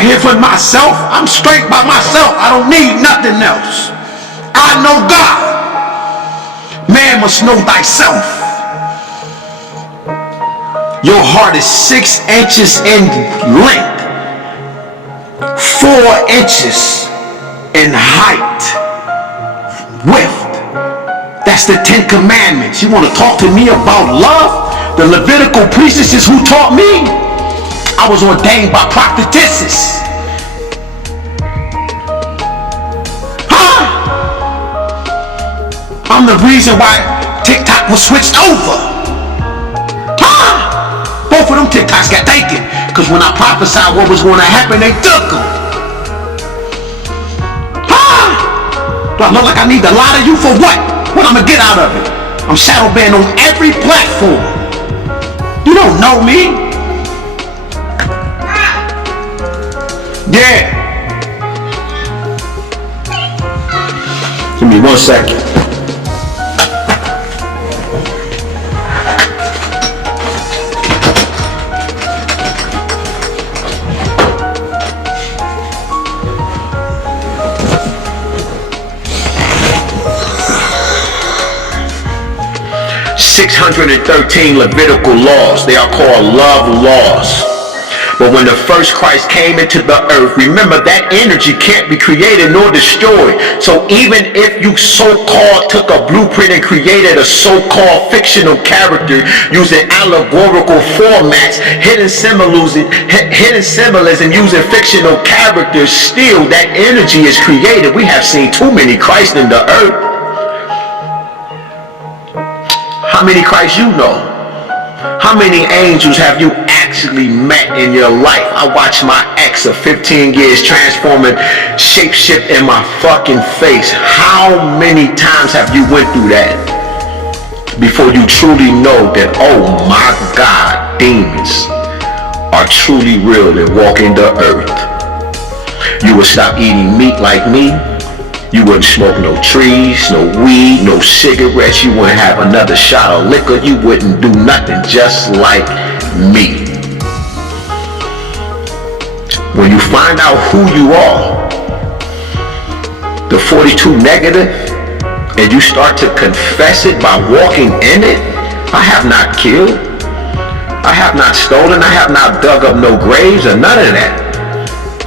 I hear for myself. I'm straight by myself. I don't need nothing else. I know God. Man must know thyself. Your heart is 6 inches in length, 4 inches in height, width. That's the 10 commandments. You want to talk to me about love? The Levitical priestesses who taught me. I was ordained by prophetesses. Huh? I'm the reason why TikTok was switched over. Huh? Both of them TikToks got taken. Because when I prophesied what was going to happen, they took them. Huh? Do I look like I need to lie to you for what? What I'm going to get out of it? I'm shadow banned on every platform. You don't know me. Yeah. Give me 1 second. "613 Levitical laws. They are called love laws. But when the first Christ came into the earth, remember that energy can't be created nor destroyed. So even if you so-called took a blueprint and created a so-called fictional character using allegorical formats, hidden symbolism using fictional characters, still that energy is created. We have seen too many Christ in the earth. How many Christ you know? How many angels have you actually met in your life? I watched my ex of 15 years transforming shapeshift in my fucking face. How many times have you went through that before you truly know that, oh my God, demons are truly real and walking the earth? You would stop eating meat like me. You wouldn't smoke no trees, no weed, no cigarettes. You wouldn't have another shot of liquor. You wouldn't do nothing, just like me. When you find out who you are, the 42 negative, and you start to confess it by walking in it, I have not killed, I have not stolen, I have not dug up no graves or none of that.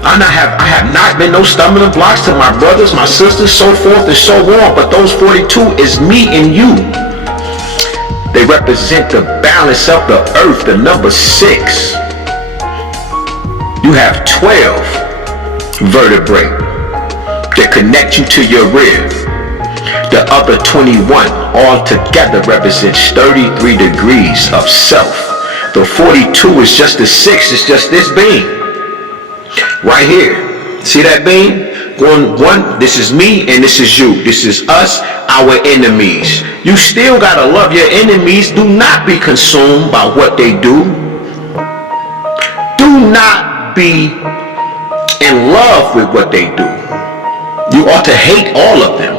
I have not been no stumbling blocks to my brothers, my sisters, so forth and so on. But those 42 is me and you. They represent the balance of the earth, the number 6. You have 12 vertebrae that connect you to your rib. The other 21 altogether represents 33 degrees of self. The 42 is just the 6, it's just this being. Right here. See that beam? Going one, this is me and this is you. This is us, our enemies. You still gotta love your enemies. Do not be consumed by what they do. Do not be in love with what they do. You ought to hate all of them.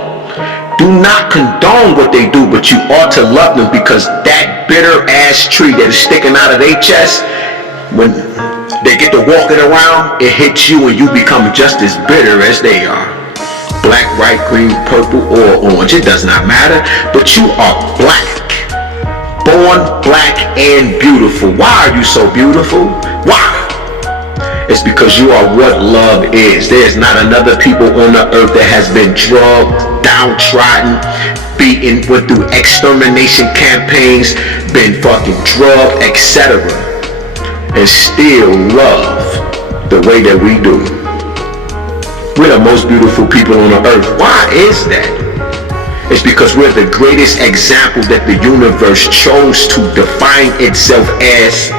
Do not condone what they do, but you ought to love them, because that bitter ass tree that is sticking out of their chest, when they get to walking around, it hits you and you become just as bitter as they are. Black, white, green, purple, or orange, it does not matter, but you are black. Born black and beautiful. Why are you so beautiful? Why? It's because you are what love is. There is not another people on the earth that has been drugged, downtrodden, beaten, went through extermination campaigns, been fucking drugged, etc., and still love the way that we do. We're the most beautiful people on the earth. Why is that? It's because we're the greatest example that the universe chose to define itself as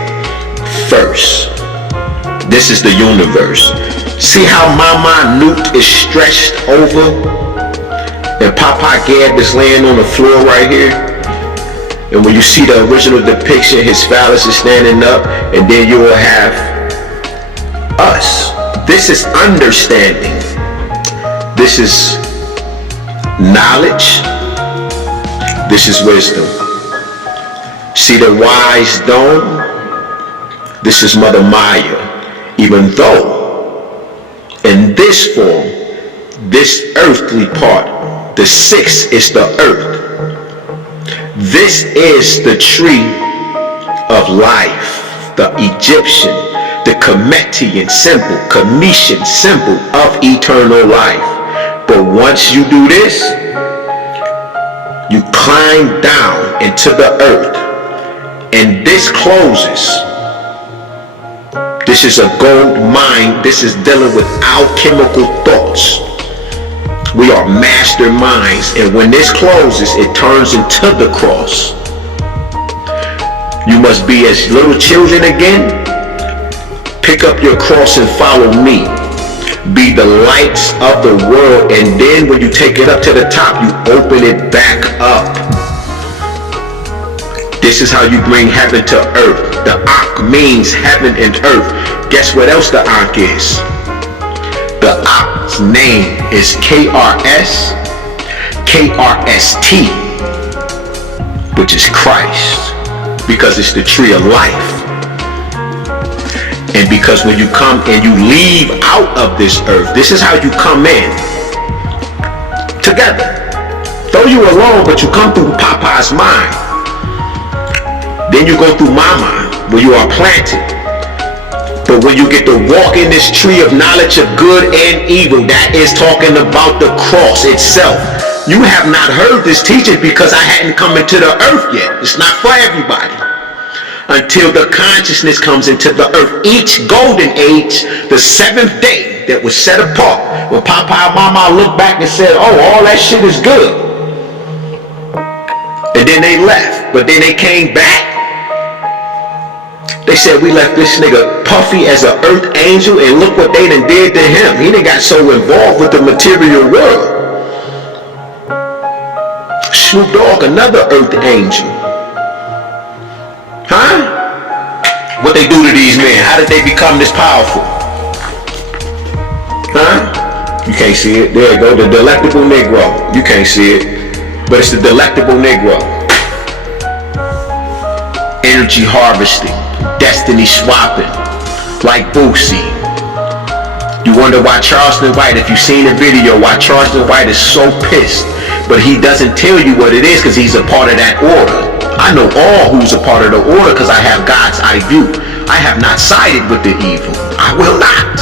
first. This is the universe. See how Mama Newt is stretched over and Papa Gab is laying on the floor right here? And when you see the original depiction, his phallus is standing up, and then you will have us. This is understanding. This is knowledge. This is wisdom. See the wise dome? This is Mother Maya. Even though this form, this earthly part. The sixth is the earth. This is the tree of life, the Egyptian, the Cometian symbol, Cometian symbol of eternal life. But once you do this, you climb down into the earth, and this closes. This is a gold mine. This is dealing with alchemical thoughts. We are masterminds, and when this closes, it turns into the cross. You must be as little children again. Pick up your cross and follow me. Be the lights of the world, and then when you take it up to the top, you open it back up. This is how you bring heaven to earth. The Ankh means heaven and earth. Guess what else the Ankh is? The Ankh's name is KRST, which is Christ, because it's the tree of life. And because when you come and you leave out of this earth, this is how you come in together. Though you alone, but you come through Papa's mind. Then you go through my mind, where you are planted. But when you get to walk in this tree of knowledge of good and evil, that is talking about the cross itself. You have not heard this teaching because I hadn't come into the earth yet. It's not for everybody. Until the consciousness comes into the earth. Each golden age, the seventh day that was set apart, when Papa and Mama looked back and said, oh, all that shit is good. And then they left, but then they came back. They said, we left this nigga Puffy as an earth angel, and look what they done did to him. He done got so involved with the material world. Snoop Dogg, another earth angel. Huh? What they do to these men? How did they become this powerful? Huh? You can't see it. There you go. The delectable Negro. You can't see it. But it's the delectable Negro. Energy harvesting. Destiny swapping. Like Boosie. You wonder why Charleston White, if you've seen the video, why Charleston White is so pissed. But he doesn't tell you what it is because he's a part of that order. I know all who's a part of the order because I have God's eye view. I have not sided with the evil. I will not.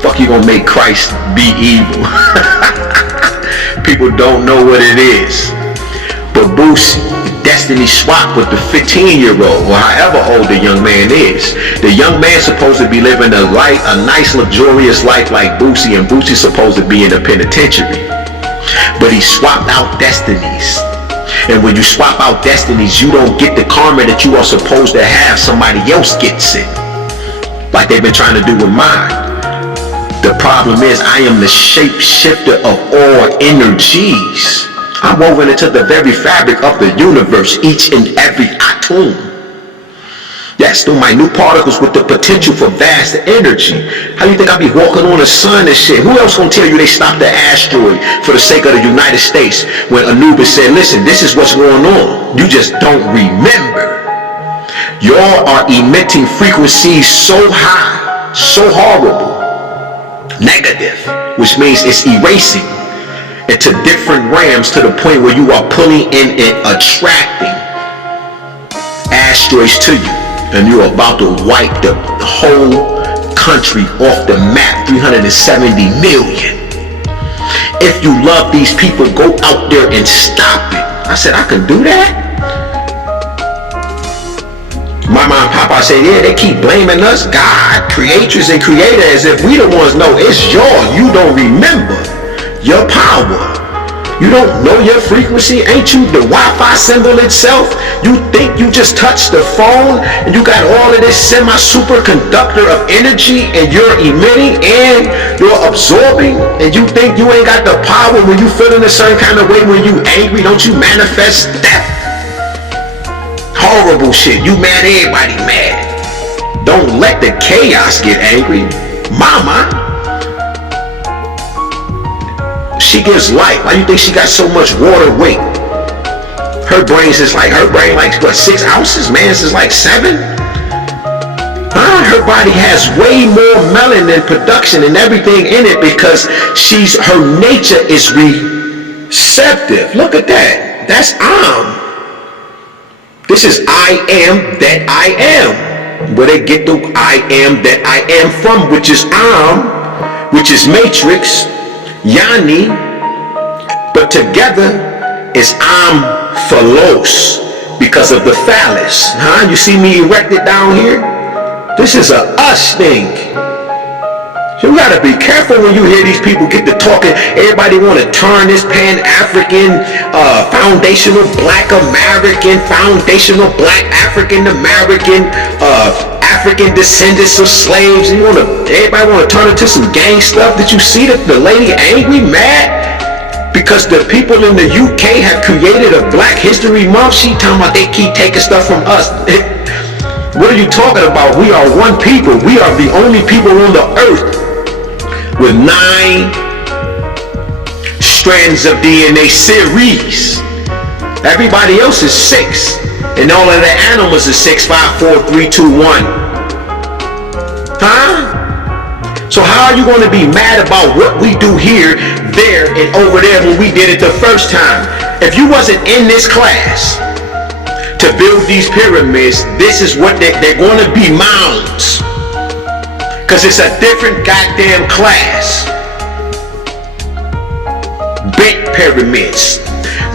Fuck you gonna make Christ be evil. People don't know what it is. But Boosie, destiny swap with the 15-year-old or however old the young man is. The young man's supposed to be living a nice luxurious life like Boosie, and Boosie's supposed to be in a penitentiary. But he swapped out destinies. And when you swap out destinies, you don't get the karma that you are supposed to have. Somebody else gets it. Like they've been trying to do with mine. The problem is I am the shapeshifter of all energies. I'm woven into the very fabric of the universe, each and every atom. Yes, through minute particles with the potential for vast energy. How do you think I be walking on the sun and shit? Who else gonna tell you they stopped the asteroid for the sake of the United States when Anubis said, listen, this is what's going on. You just don't remember. Y'all are emitting frequencies so high, so horrible, negative, which means it's erasing into different realms to the point where you are pulling in and attracting asteroids to you. And you're about to wipe the whole country off the map, 370 million. If you love these people, go out there and stop it. I said, I can do that? My mom and Papa said, yeah, they keep blaming us, God, creators and creator, as if we the ones know it's yours. You don't remember your power. You don't know your frequency. Ain't you the Wi-Fi symbol itself? You think you just touched the phone and you got all of this semi-superconductor of energy and you're emitting and you're absorbing, and you think you ain't got the power when you feeling a certain kind of way when you angry? Don't you manifest that horrible shit? You mad, everybody mad. Don't let the chaos get angry. Mama, she gives life. Why do you think she got so much water weight? Her brain like what, 6 ounces? Man's is like 7? Huh? Her body has way more melanin production and everything in it because her nature is receptive. Look at that. That's This is I am that I am. Where they get the I am that I am from, which is which is matrix, yani, but together is philos because of the phallus. You see me erected down here? This is a us thing. You gotta be careful when you hear these people get to talking. Everybody want to turn this Pan-African, foundational Black American, foundational Black African American, African descendants of slaves. Everybody want to turn it to some gang stuff. Did you see the lady angry, mad? Because the people in the UK have created a Black History Month. She talking about they keep taking stuff from us. What are you talking about? We are one people. We are the only people on the earth with 9 strands of DNA series. Everybody else is 6. And all of the animals is 6, 5, 4, 3, 2, 1. So how are you going to be mad about what we do here, there, and over there when we did it the first time? If you wasn't in this class to build these pyramids, this is what they're going to be mounds. Because it's a different goddamn class. Bent pyramids,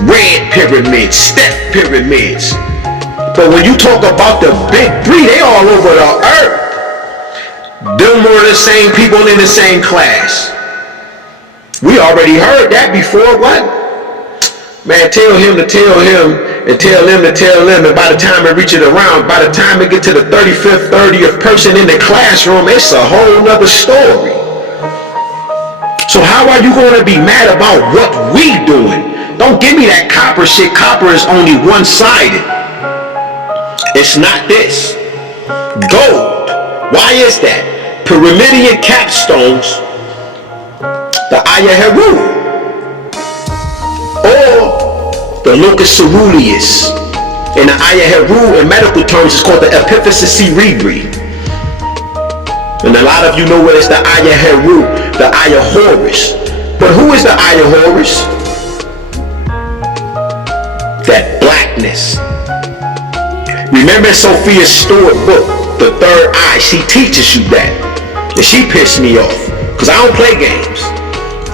red pyramids, step pyramids. But when you talk about the big 3, they all over the earth. Them were the same people in the same class. We already heard that before. What? Man, tell him to tell him and tell them to tell them, and by the time it reaches around, by the time it get to the 35th, 30th person in the classroom, it's a whole nother story. So how are you going to be mad about what we doing? Don't give me that copper shit. Copper is only one-sided. It's not this. Gold. Why is that? Pyramidion capstones, the Ayaheru, or the Lucas Ceruleus. In the Ayaheru, in medical terms, it's called the Epiphysis cerebri. And a lot of you know what is the Ayaheru, the Ayahoris. But who is the Ayahoris? That blackness. Remember Sophia Stewart book, The Third Eye? She teaches you that. And she pissed me off. Because I don't play games.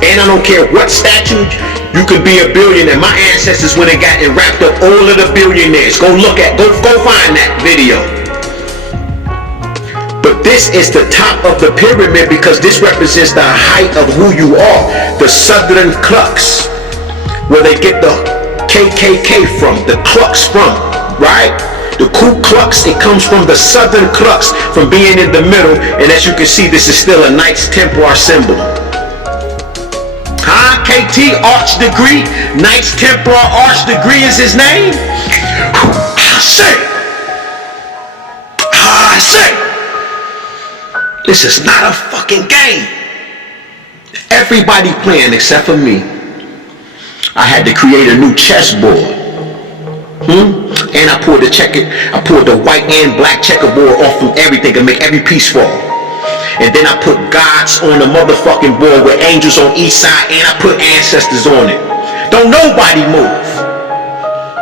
And I don't care what statute. You could be a billionaire. My ancestors went and got and wrapped up all of the billionaires. Go look at, go find that video. But this is the top of the pyramid because this represents the height of who you are. The Southern Klux. Where they get the KKK from. The Klux from. Right? The Ku Klux, it comes from the Southern Klux, from being in the middle, and as you can see, this is still a Knights Templar symbol. KT, Arch Degree, Knights Templar Arch Degree is his name? I say, this is not a fucking game. Everybody playing except for me. I had to create a new chessboard. And I pulled the white and black checkerboard off from everything and make every piece fall. And then I put gods on the motherfucking board with angels on each side, and I put ancestors on it. Don't nobody move.